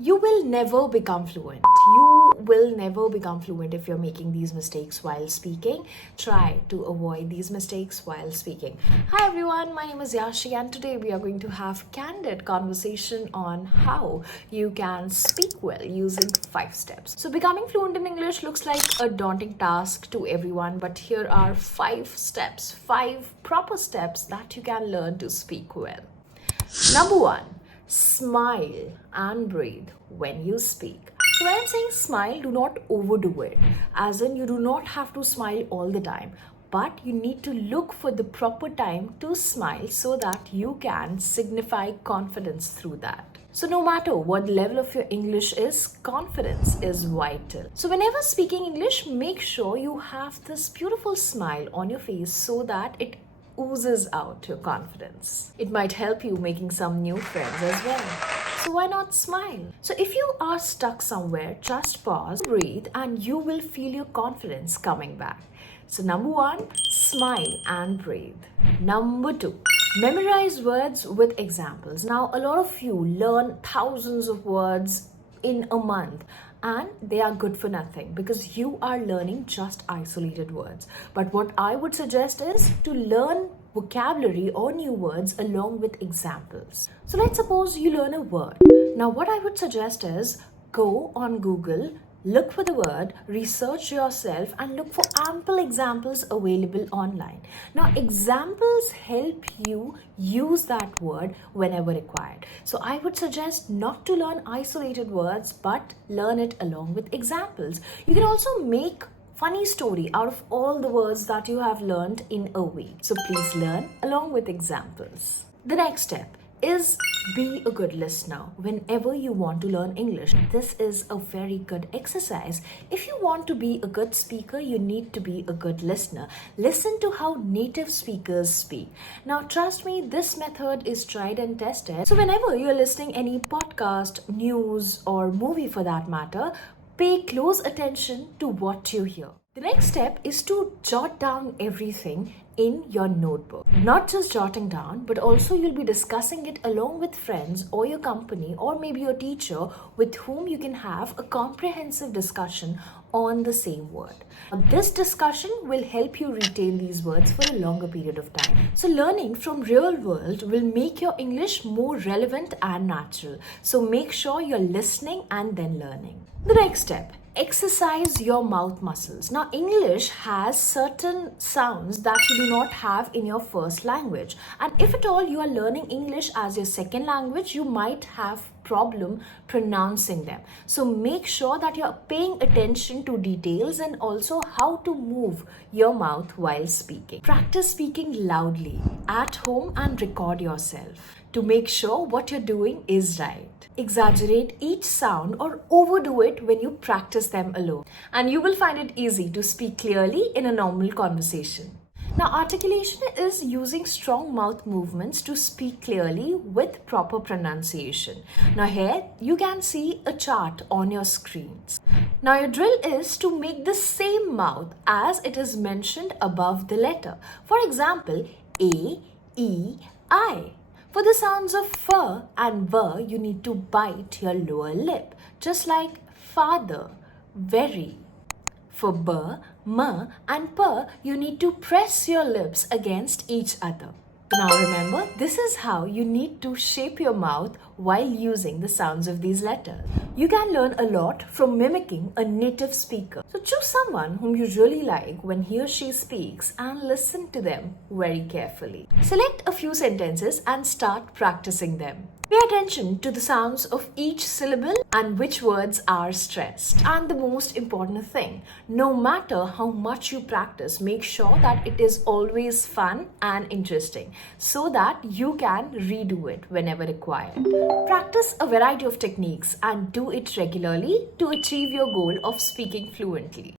You will never become fluent. You will never become fluent if you're making these mistakes while speaking. Try to avoid these mistakes while speaking. Hi everyone, my name is Yashi and today we are going to have candid conversation on how you can speak well using 5 steps. So becoming fluent in English looks like a daunting task to everyone, but here are 5 steps, 5 proper steps that you can learn to speak well. Number 1. Smile and breathe when you speak. So when I'm saying smile, do not overdo it. As in, you do not have to smile all the time, but you need to look for the proper time to smile so that you can signify confidence through that. So no matter what the level of your English is, confidence is vital. So whenever speaking English, make sure you have this beautiful smile on your face so that it oozes out your confidence. It might help you making some new friends as well. So why not smile? So if you are stuck somewhere, just pause, breathe, and you will feel your confidence coming back. So number 1, smile and breathe. Number 2, memorize words with examples. Now, a lot of you learn thousands of words in a month, and they are good for nothing because you are learning just isolated words. But what I would suggest is to learn vocabulary or new words along with examples. So let's suppose you learn a word. Now what I would suggest is go on Google, look for the word, research yourself, and look for ample examples available online. Now, examples help you use that word whenever required. So I would suggest not to learn isolated words, but learn it along with examples. You can also make funny story out of all the words that you have learned in a week. So please learn along with examples. The next step is be a good listener whenever you want to learn English. This is a very good exercise. If you want to be a good speaker, you need to be a good listener. Listen to how native speakers speak. Now, trust me, this method is tried and tested. So whenever you're listening any podcast, news, or movie for that matter, pay close attention to what you hear. The next step is to jot down everything in your notebook. Not just jotting down, but also you'll be discussing it along with friends or your company or maybe your teacher with whom you can have a comprehensive discussion on the same word. This discussion will help you retain these words for a longer period of time. So learning from real world will make your English more relevant and natural. So make sure you're listening and then learning. The next step, exercise your mouth muscles. Now, English has certain sounds that you do not have in your first language. And if at all you are learning English as your second language, you might have problem pronouncing them. So make sure that you're paying attention to details and also how to move your mouth while speaking. Practice speaking loudly at home and record yourself to make sure what you're doing is right. Exaggerate each sound or overdo it when you practice them alone. And you will find it easy to speak clearly in a normal conversation. Now, articulation is using strong mouth movements to speak clearly with proper pronunciation. Now here, you can see a chart on your screens. Now your drill is to make the same mouth as it is mentioned above the letter. For example, A, E, I. For the sounds of f and v, you need to bite your lower lip, just like father, very. For b, m, and p, you need to press your lips against each other. Now remember, this is how you need to shape your mouth while using the sounds of these letters. You can learn a lot from mimicking a native speaker. So choose someone whom you really like when he or she speaks and listen to them very carefully. Select a few sentences and start practicing them. Pay attention to the sounds of each syllable and which words are stressed. And the most important thing, no matter how much you practice, make sure that it is always fun and interesting so that you can redo it whenever required. Practice a variety of techniques and do it regularly to achieve your goal of speaking fluently.